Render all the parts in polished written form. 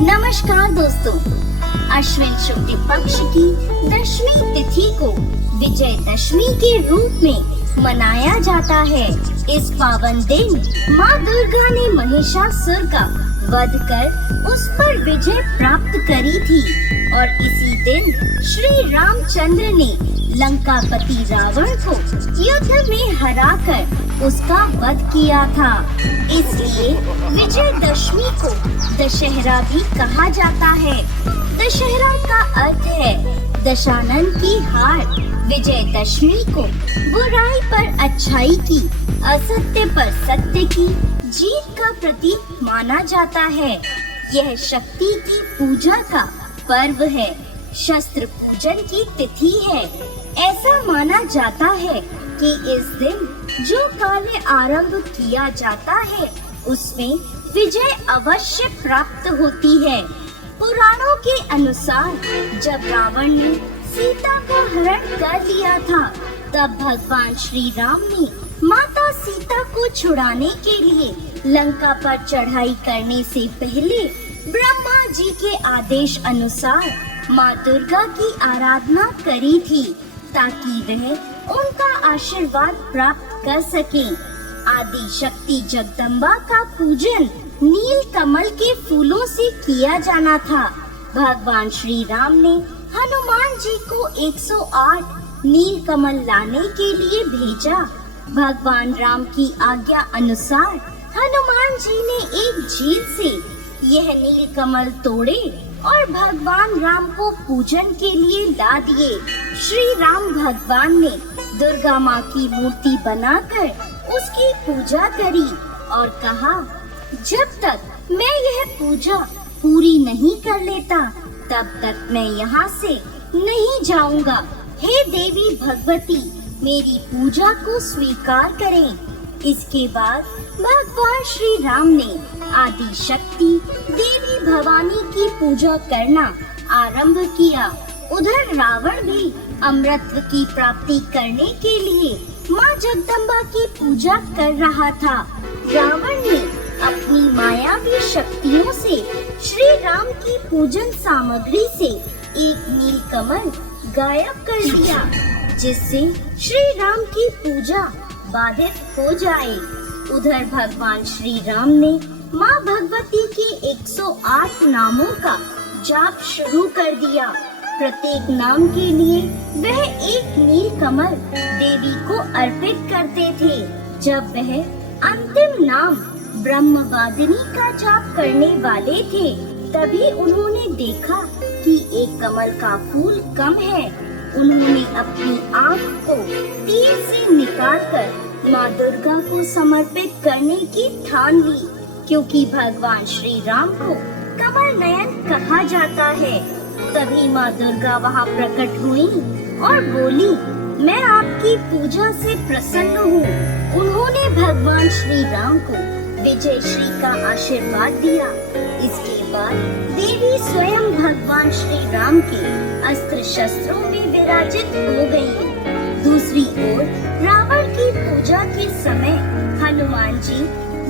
नमस्कार दोस्तों, अश्विन शुक्ल पक्ष की दशमी तिथि को विजयदशमी के रूप में मनाया जाता है। इस पावन दिन माँ दुर्गा ने महिषासुर का वध कर उस पर विजय प्राप्त करी थी और इसी दिन श्री रामचंद्र ने लंकापति रावण को युद्ध में हराकर उसका वध किया था। इसलिए विजयदशमी को दशहरा भी कहा जाता है। दशहरा का अर्थ है दशानन की हार। विजयदशमी को बुराई पर अच्छाई की, असत्य पर सत्य की जीत का प्रतीक माना जाता है। यह शक्ति की पूजा का पर्व है, शस्त्र पूजन की तिथि है। ऐसा माना जाता है कि इस दिन जो कार्य आरंभ किया जाता है उसमें विजय अवश्य प्राप्त होती है। पुराणों के अनुसार जब रावण ने सीता का हरण कर लिया था, तब भगवान श्री राम ने माता सीता को छुड़ाने के लिए लंका पर चढ़ाई करने से पहले ब्रह्मा जी के आदेश अनुसार माँ दुर्गा की आराधना करी थी, ताकि वह उनका आशीर्वाद प्राप्त कर सके। आदि शक्ति जगदम्बा का पूजन नील कमल के फूलों से किया जाना था। भगवान श्री राम ने हनुमान जी को 108 नील कमल लाने के लिए भेजा। भगवान राम की आज्ञा अनुसार हनुमान जी ने एक झील से यह नील कमल तोड़े और भगवान राम को पूजन के लिए ला दिए। श्री राम भगवान ने दुर्गा माँ की मूर्ति बनाकर उसकी पूजा करी और कहा, जब तक मैं यह पूजा पूरी नहीं कर लेता तब तक मैं यहाँ से नहीं जाऊंगा। हे देवी भगवती, मेरी पूजा को स्वीकार करें। इसके बाद भगवान श्री राम ने आदि शक्ति देवी भवानी की पूजा करना आरंभ किया। उधर रावण भी अमृत की प्राप्ति करने के लिए माँ जगदम्बा की पूजा कर रहा था। रावण ने अपनी मायावी शक्तियों से श्री राम की पूजन सामग्री से एक नील कमल गायब कर दिया, जिससे श्री राम की पूजा बाधित हो जाए। उधर भगवान श्री राम ने माँ भगवती के 108 नामों का जाप शुरू कर दिया। प्रत्येक नाम के लिए वह एक नील कमल देवी को अर्पित करते थे। जब वह अंतिम नाम ब्रह्मवादिनी का जाप करने वाले थे, तभी उन्होंने देखा कि एक कमल का फूल कम है। उन्होंने अपनी आँख को तीर से निकालकर माँ दुर्गा को समर्पित करने की ठान ली, क्योंकि भगवान श्री राम को कमल नयन कहा जाता है। तभी माँ दुर्गा वहाँ प्रकट हुई और बोली, मैं आपकी पूजा से प्रसन्न हूँ। उन्होंने भगवान श्री राम को विजय श्री का आशीर्वाद दिया। इसके बाद देवी स्वयं भगवान श्री राम के अस्त्र शस्त्रों में विराजित हो गयी। दूसरी ओर रावण की पूजा के समय हनुमान जी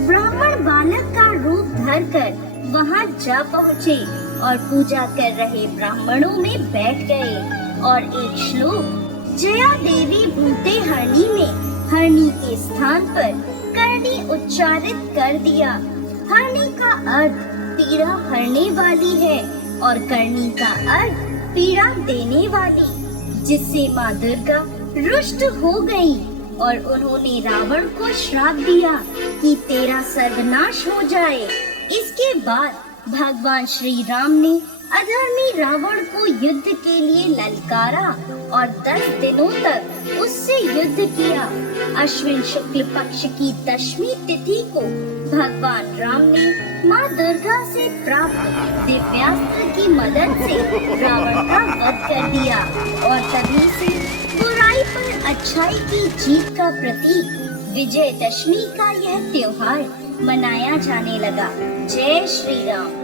ब्राह्मण बालक का रूप धरकर वहां जा पहुँचे और पूजा कर रहे ब्राह्मणों में बैठ गए और एक श्लोक जया देवी भूते हरणी में हरणी के स्थान पर करणी उच्चारित कर दिया। हरणी का अर्थ पीड़ा हरने वाली है और करणी का अर्थ पीड़ा देने वाली, जिससे माँ दुर्गा रुष्ट हो गई और उन्होंने रावण को श्राप दिया कि तेरा सर्वनाश हो जाए। इसके बाद भगवान श्री राम ने अधर्मी रावण को युद्ध के लिए ललकारा और 10 दिनों तक उससे युद्ध किया। अश्विन शुक्ल पक्ष की दशमी तिथि को भगवान राम ने माँ दुर्गा से प्राप्त दिव्यास्त्र की मदद से रावण का वध कर दिया और तभी से बुराई पर अच्छाई की जीत का प्रतीक विजयदशमी का यह त्योहार मनाया जाने लगा। जय श्री राम।